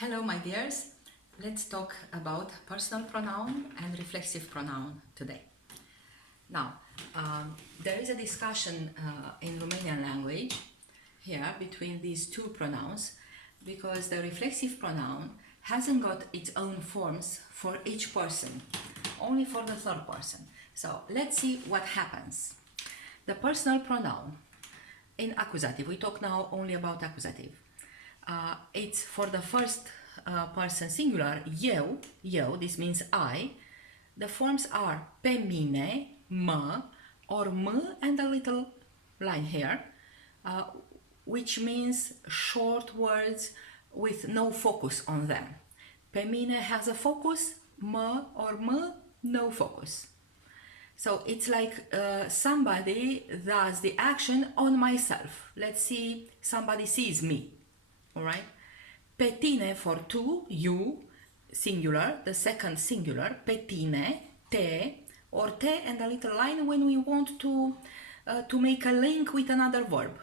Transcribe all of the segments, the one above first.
Hello, my dears. Let's talk about personal pronoun and reflexive pronoun today. Now, there is a discussion in Romanian language here between these two pronouns because the reflexive pronoun hasn't got its own forms for each person, only for the third person. So let's see what happens. The personal pronoun in accusative, we talk now only about accusative. It's for the first person singular, eu, this means I. The forms are pe mine, mă, or m and a little line here, which means short words with no focus on them. Pe mine has a focus, mă or m, no focus. So it's like somebody does the action on myself. Let's see, somebody sees me. All right, pe tine for two, you, singular, the second singular, pe tine, te, or te and a little line when we want to make a link with another verb.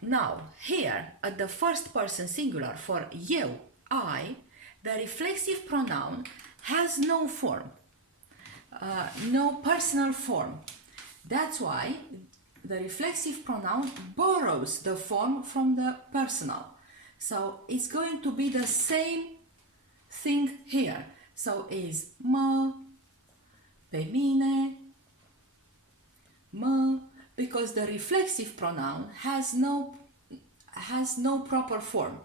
Now, here, at the first person singular for eu, I, the reflexive pronoun has no form, no personal form. That's why the reflexive pronoun borrows the form from the personal. So it's going to be the same thing here. So is mă, pe mine, mă, because the reflexive pronoun has no proper form.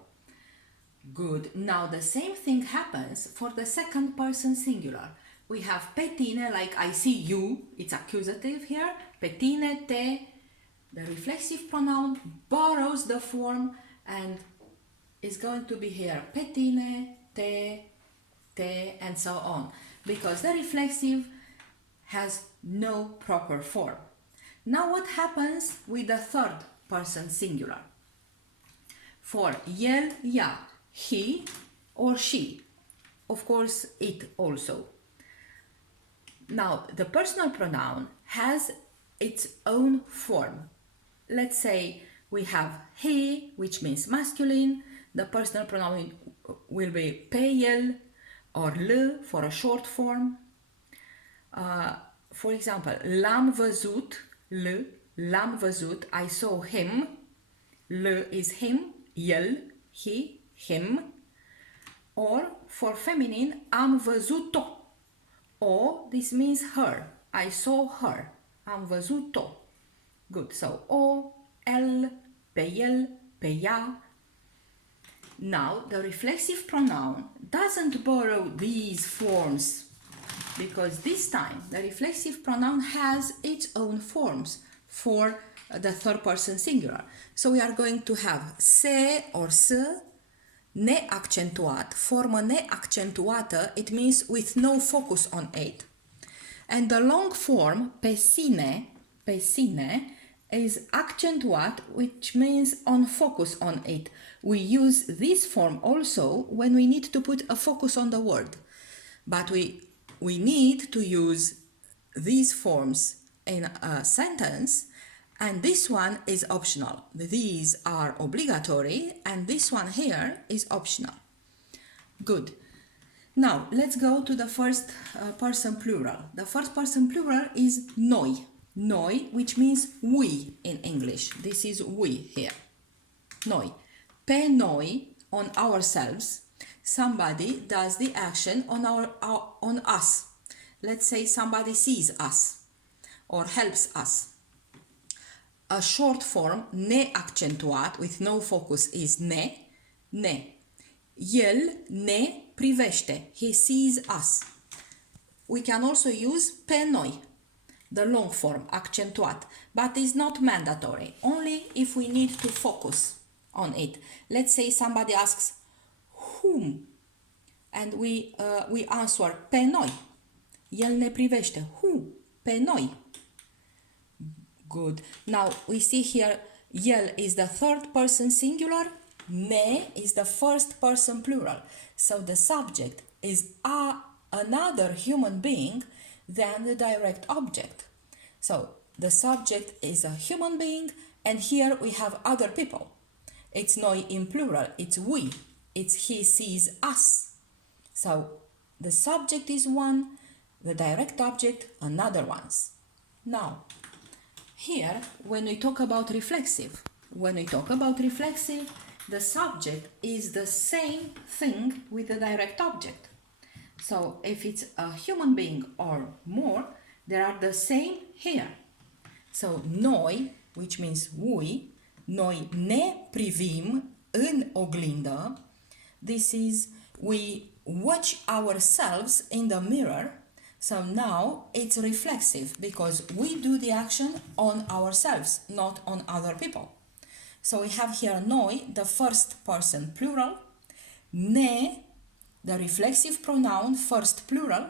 Good. Now the same thing happens for the second person singular. We have pe tine, like I see you, it's accusative here, pe tine, te. The reflexive pronoun borrows the form and is going to be here pe tine, te, and so on, because the reflexive has no proper form. Now what happens with the third person singular? For el, ea, he or she, of course it also. Now, the personal pronoun has its own form. Let's say we have he, which means masculine. The personal pronoun will be pe el or l for a short form. For example, l-am văzut, l-am văzut, I saw him. L is him, el, he, him. Or for feminine, am văzut-o. O, this means her. I saw her. Am văzut-o. Good. So, o, el, pe el, pe ea. Now, the reflexive pronoun doesn't borrow these forms because this time the reflexive pronoun has its own forms for the third person singular. So we are going to have se or s, neaccentuat, formă neaccentuată, it means with no focus on it. And the long form, pe sine, is accentuat, which means on focus on it. We use this form also when we need to put a focus on the word. But we need to use these forms in a sentence, and this one is optional. These are obligatory, and this one here is optional. Good. Now, let's go to the first person plural. The first person plural is noi. Noi, which means we in English. This is we here. Noi. Pe noi, on ourselves. Somebody does the action on us. Let's say somebody sees us or helps us. A short form, neaccentuat, with no focus, is ne. El ne privește. He sees us. We can also use pe noi, the long form, accentuat, but it's not mandatory, only if we need to focus on it. Let's say somebody asks, whom? And we answer, pe noi. El ne privește. Who? Pe noi. Good. Now we see here, el is the third person singular, ne is the first person plural. So the subject is another human being than the direct object. So the subject is a human being, and here we have other people. It's noi in plural, it's we. It's he sees us. So the subject is one, the direct object another ones. Now, here, when we talk about reflexive, the subject is the same thing with the direct object. So if it's a human being or more, they are the same here. So noi, which means we, noi ne privim în oglindă. This is, we watch ourselves in the mirror. So now it's reflexive because we do the action on ourselves, not on other people. So we have here noi, the first person plural, ne, the reflexive pronoun, first plural,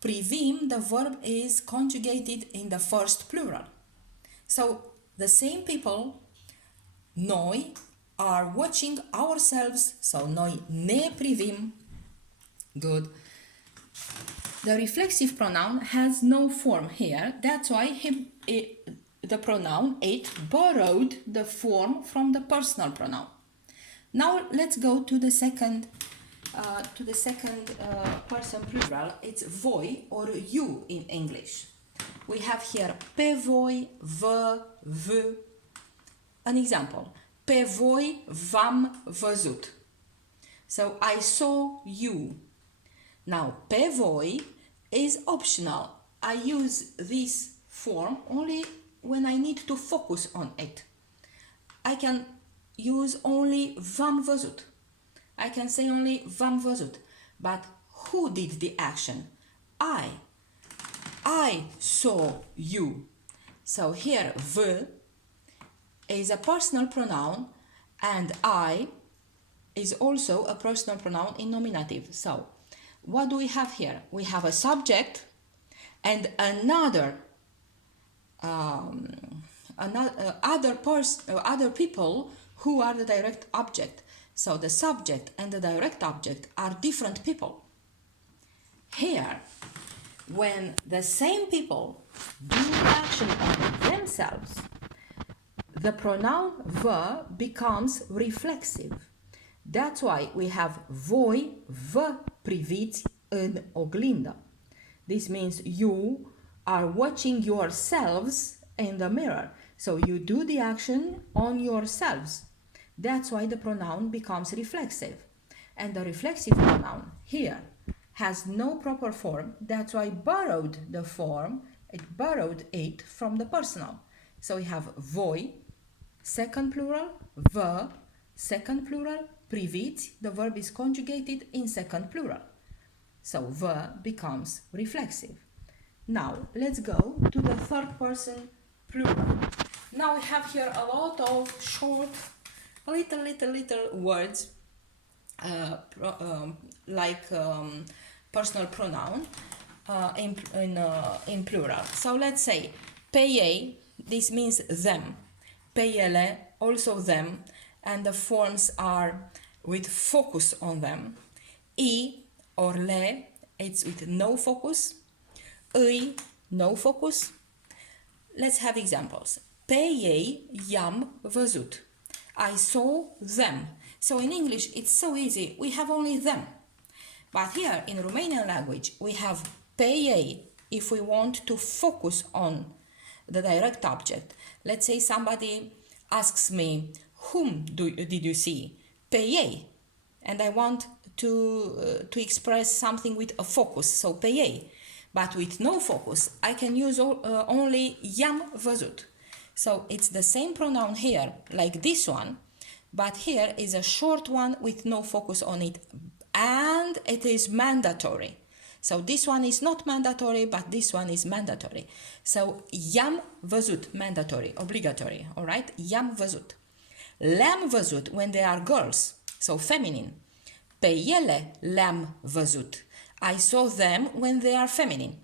privim, the verb is conjugated in the first plural. So the same people, noi, are watching ourselves, so noi ne privim. Good. The reflexive pronoun has no form here, that's why the pronoun it borrowed the form from the personal pronoun. Now let's go to the second person plural. It's voi or you in English. We have here pe voi, vă, v. An example. Pe voi v-am văzut. So I saw you. Now pe voi is optional. I use this form only when I need to focus on it. I can use only v-am văzut. I can say only v-am văzut. But who did the action? I saw you. So here v is a personal pronoun and I is also a personal pronoun in nominative. So what do we have here? We have a subject and other people who are the direct object. So the subject and the direct object are different people. Here, when the same people do the action on themselves, the pronoun vă becomes reflexive. That's why we have voi vă priviți în oglindă. This means you are watching yourselves in the mirror. So you do the action on yourselves. That's why the pronoun becomes reflexive. And the reflexive pronoun here has no proper form. That's why it borrowed it from the personal. So we have voi, second plural, vă, second plural, priviți, the verb is conjugated in second plural. So vă becomes reflexive. Now let's go to the third person plural. Now we have here a lot of short, little words like personal pronoun in plural. So let's say pe, this means them. Pe ele, also them, and the forms are with focus on them. I or le, it's with no focus. Îi, no focus. Let's have examples. Pe ei i-am văzut. I saw them. So in English it's so easy, we have only them. But here in Romanian language we have pe ei if we want to focus on the direct object. Let's say somebody asks me, whom did you see? Pe ei. And I want to express something with a focus, so pe ei. But with no focus, I can use only i-am văzut. So it's the same pronoun here, like this one, but here is a short one with no focus on it, and it is mandatory. So this one is not mandatory, but this one is mandatory. So i-am văzut, mandatory, obligatory, all right? I-am văzut. Le-am văzut when they are girls, so feminine. Pe ele le-am văzut. I saw them when they are feminine.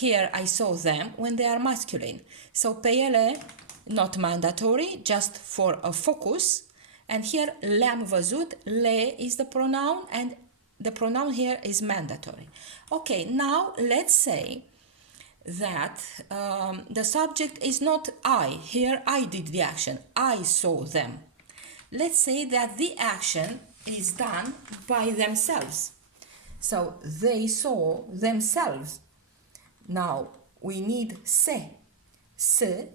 Here I saw them when they are masculine. So pe ele, not mandatory, just for a focus. And here le-am văzut, le is the pronoun and the pronoun here is mandatory. Okay, now let's say that the subject is not I. Here I did the action. I saw them. let's say that the action is done by themselves. So they saw themselves. Now we need se. Se,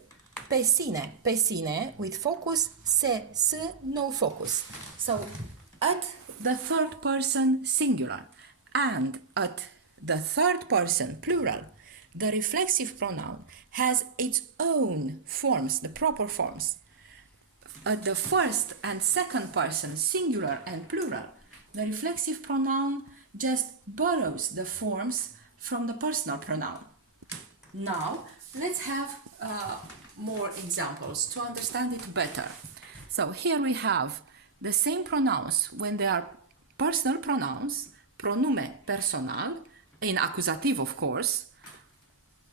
pe sine, with focus, se, no focus. So at the third person singular and at the third person plural, the reflexive pronoun has its own forms, the proper forms. At the first and second person singular and plural, the reflexive pronoun just borrows the forms from the personal pronoun. Now, let's have more examples to understand it better. So here we have the same pronouns when they are personal pronouns, pronume personal, in accusative of course,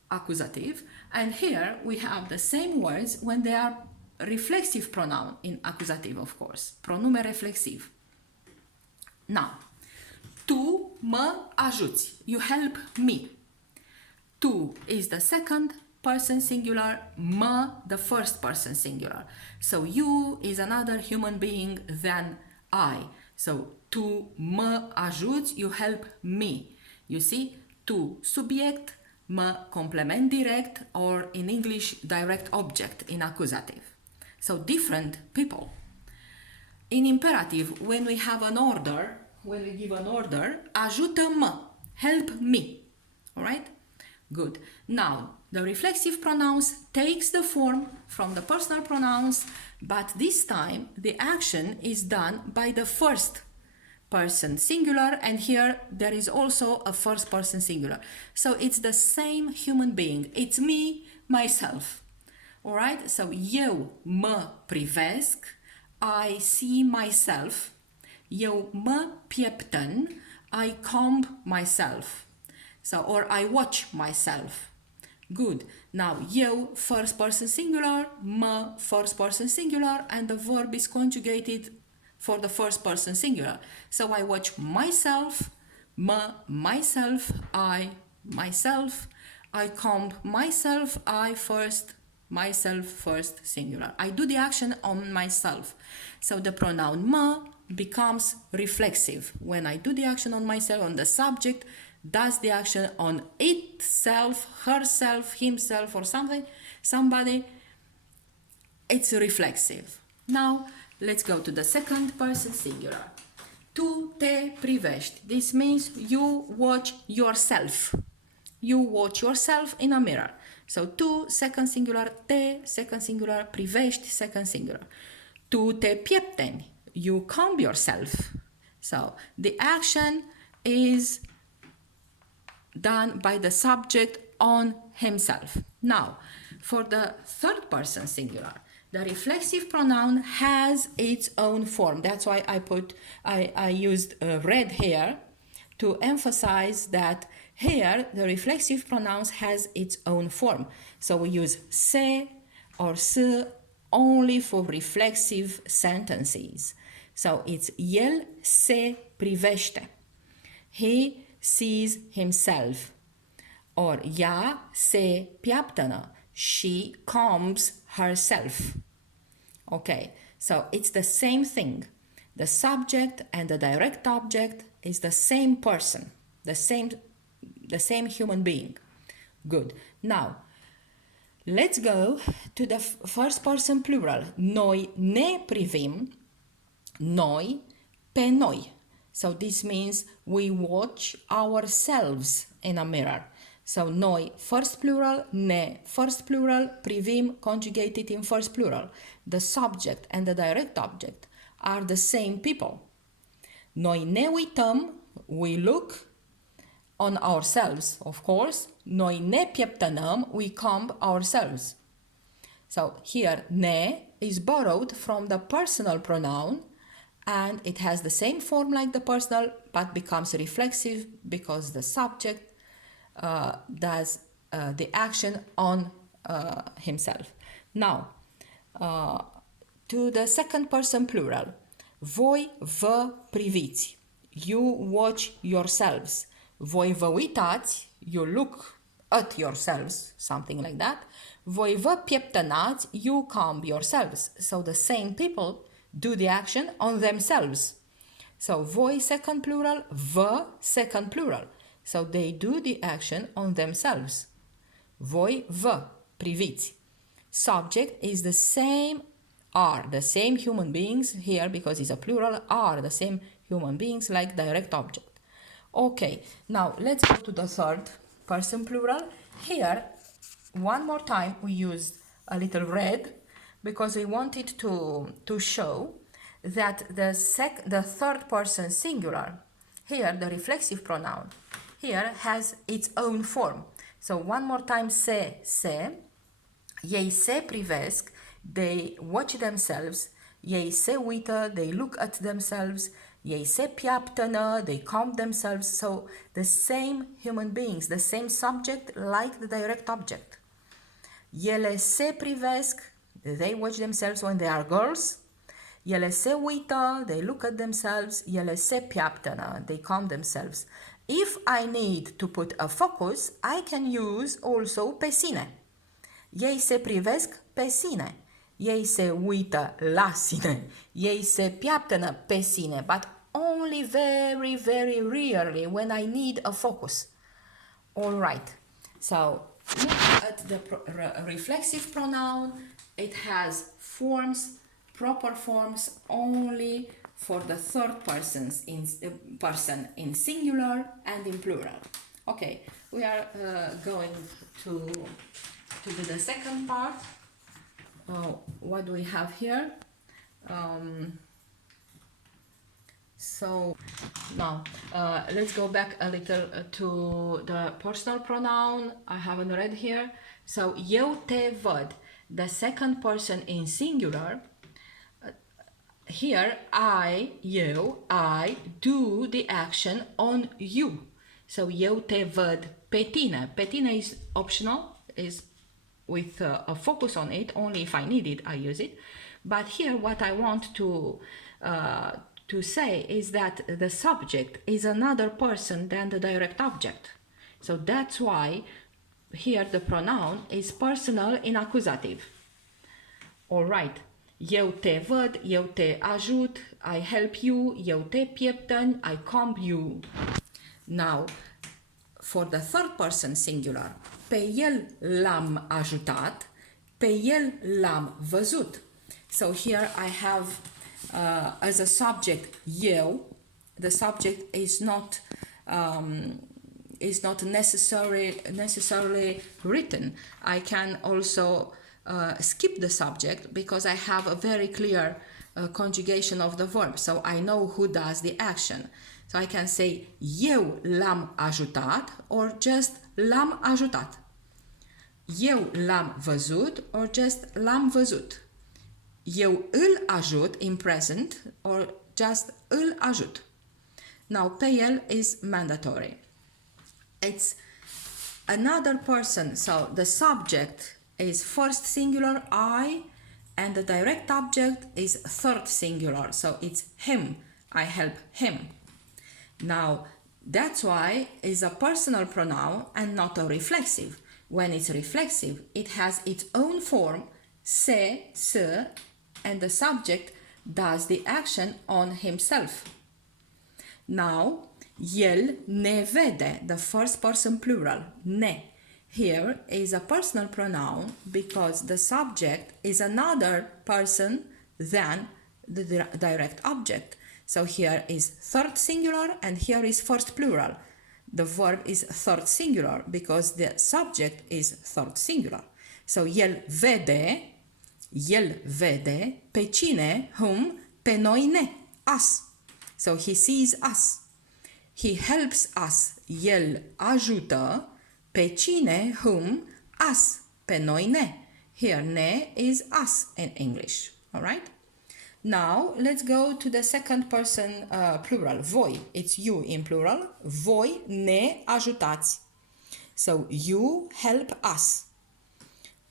accusative, and here we have the same words when they are reflexive pronoun in accusative of course, pronume reflexiv. Now, tu mă ajuți, you help me. Tu is the second person singular, mă the first person singular. So you is another human being than I. So tu mă ajuți, you help me. You see, tu subiect, mă complement direct, or in English direct object in accusative. So different people. In imperative, when we have an order, when we give an order, ajută-mă, help me. Alright? Good. Now, the reflexive pronouns takes the form from the personal pronouns, but this time the action is done by the first person singular, and here there is also a first person singular. So it's the same human being. It's me, myself. Alright? So eu mă privesc, I see myself. Eu mă pieptăn, I comb myself. So, or I watch myself. Good. Now, eu, first person singular, mă, first person singular, and the verb is conjugated for the first person singular. So, I watch myself, mă, myself, I, myself, I comb myself, I first, myself, first singular. I do the action on myself. So, the pronoun mă becomes reflexive. When I do the action on myself, on the subject, does the action on itself, herself, himself, or somebody, it's reflexive. Now, let's go to the second person singular. Tu te privești. This means you watch yourself. You watch yourself in a mirror. So, tu, second singular, te, second singular, privești, second singular. Tu te piepteni. You comb yourself. So, the action is done by the subject on himself. Now, for the third person singular, the reflexive pronoun has its own form. That's why I used red here to emphasize that here the reflexive pronouns has its own form. So we use se or s only for reflexive sentences. So it's el se privește. He sees himself. Or ea se piaptănă. She combs herself. Okay, so it's the same thing. The subject and the direct object is the same person, the same human being. Good. Now, let's go to the first person plural. Noi ne privim, noi pe noi. So this means we watch ourselves in a mirror. So noi, first plural, ne, first plural, privim, conjugated in first plural. The subject and the direct object are the same people. Noi ne uităm, we look on ourselves, of course. Noi ne pieptănăm, we comb ourselves. So here, ne is borrowed from the personal pronoun, and it has the same form like the personal, but becomes reflexive because the subject does the action on himself. Now, to the second person plural. Voi vă priviți. You watch yourselves. Voi vă uitați. You look at yourselves, something like that. Voi vă pieptănați. You comb yourselves. So the same people do the action on themselves. So voi second plural, vă second plural. So they do the action on themselves. Voi, vă, priviți. Subject is the same, are the same human beings here because it's a plural, are the same human beings like direct object. Okay, now let's go to the third person plural. Here, one more time we used a little red because we wanted to show that the third person singular, here the reflexive pronoun, here has its own form. So one more time, se, ei se privesc, they watch themselves, ei se uită, they look at themselves, ei se piaptănă, they calm themselves. So the same human beings, the same subject like the direct object. Ele se privesc, they watch themselves when they are girls. Ele se uită, they look at themselves. Ele se piaptănă, they calm themselves. If I need to put a focus, I can use also pe sine. Ei se privesc pe sine. Ei se uită la sine. Ei se piaptănă pe sine, but only very, very rarely when I need a focus. All right. So look at the reflexive pronoun. It has forms, proper forms only for the third person in singular and in plural. Okay, we are going to do the second part. What do we have here? So now let's go back a little to the personal pronoun. I haven't read here. So eu te văd, the second person in singular. Here I do the action on you. So eu te văd pe tine. Pe tine is optional, is with a focus on it. Only if I need it, I use it. But here what I want to say is that the subject is another person than the direct object. So that's why here the pronoun is personal in accusative. All right. Eu te văd, eu te ajut, I help you, eu te pieptăn, I calm you. Now, for the third person singular, pe el l-am ajutat, pe el l-am văzut. So here I have as a subject eu. The subject is not necessarily written. I can also skip the subject because I have a very clear conjugation of the verb, so I know who does the action. So I can say eu l-am ajutat or just l-am ajutat. Eu l-am văzut or just l-am văzut. Eu îl ajut in present or just îl ajut. Now pe el is mandatory. It's another person, so the subject is first singular I and the direct object is third singular, so it's him. I help him. Now that's why it's a personal pronoun and not a reflexive. When it's reflexive, it has its own form, se, and the subject does the action on himself. Now, el ne vede, the first person plural, ne. Here is a personal pronoun because the subject is another person than the direct object. So here is third singular and here is first plural. The verb is third singular because the subject is third singular. So el vede pe cine, whom, pe noi ne, us. So he sees us. He helps us. El ajută pe cine, whom, us, pe noi ne. Here ne is us in English. All right? Now let's go to the second person plural, voi. It's you in plural. Voi ne ajutați. So you help us.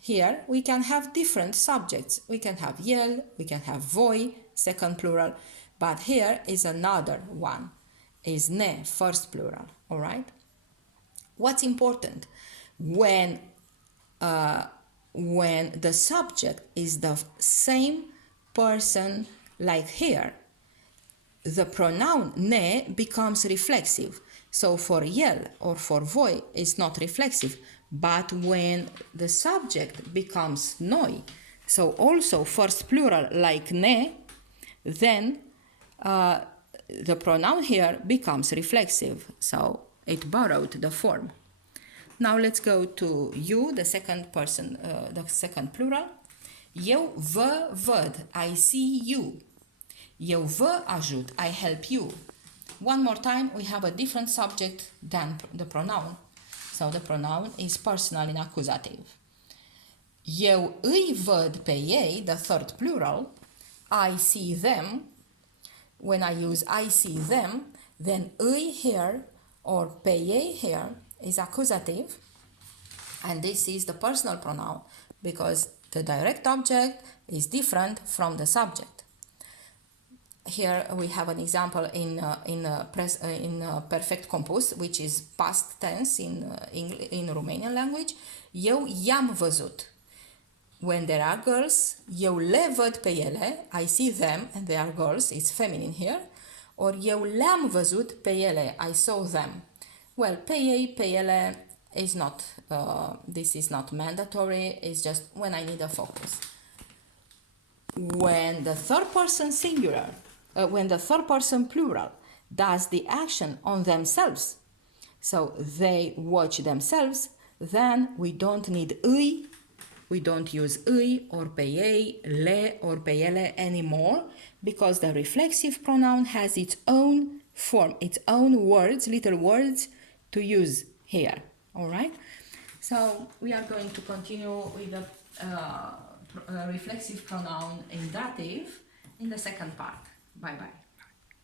Here we can have different subjects. We can have el, we can have voi, second plural, but here is another one. Is ne, first plural. All right? What's important? When the subject is the same person Like here, the pronoun ne becomes reflexive. So for el or for voi, it's not reflexive. But when the subject becomes noi, so also first plural like ne, then the pronoun here becomes reflexive. So it borrowed the form. Now let's go to you, the second person, the second plural. Eu vă văd, I see you. Eu vă ajut, I help you. One more time, we have a different subject than the pronoun. So the pronoun is personal in accusative. Eu îi văd pe ei, the third plural. I see them. When I use I see them, then îi here or pe ei here is accusative. And this is the personal pronoun because the direct object is different from the subject. Here we have an example in perfect compus, which is past tense in Romanian language. Eu i-am văzut. When there are girls, eu le văd pe ele, I see them, and they are girls, it's feminine here. Or eu le-am văzut pe ele, I saw them. Well, pe ei, pe ele is not, this is not mandatory, it's just when I need a focus. When the third person singular, when the third person plural does the action on themselves, so they watch themselves, then we don't need îi, we don't use îi or pe ei, le or pe ele anymore, because the reflexive pronoun has its own form, its own words, little words to use here. All right? So we are going to continue with the reflexive pronoun in dative in the second part. Bye-bye.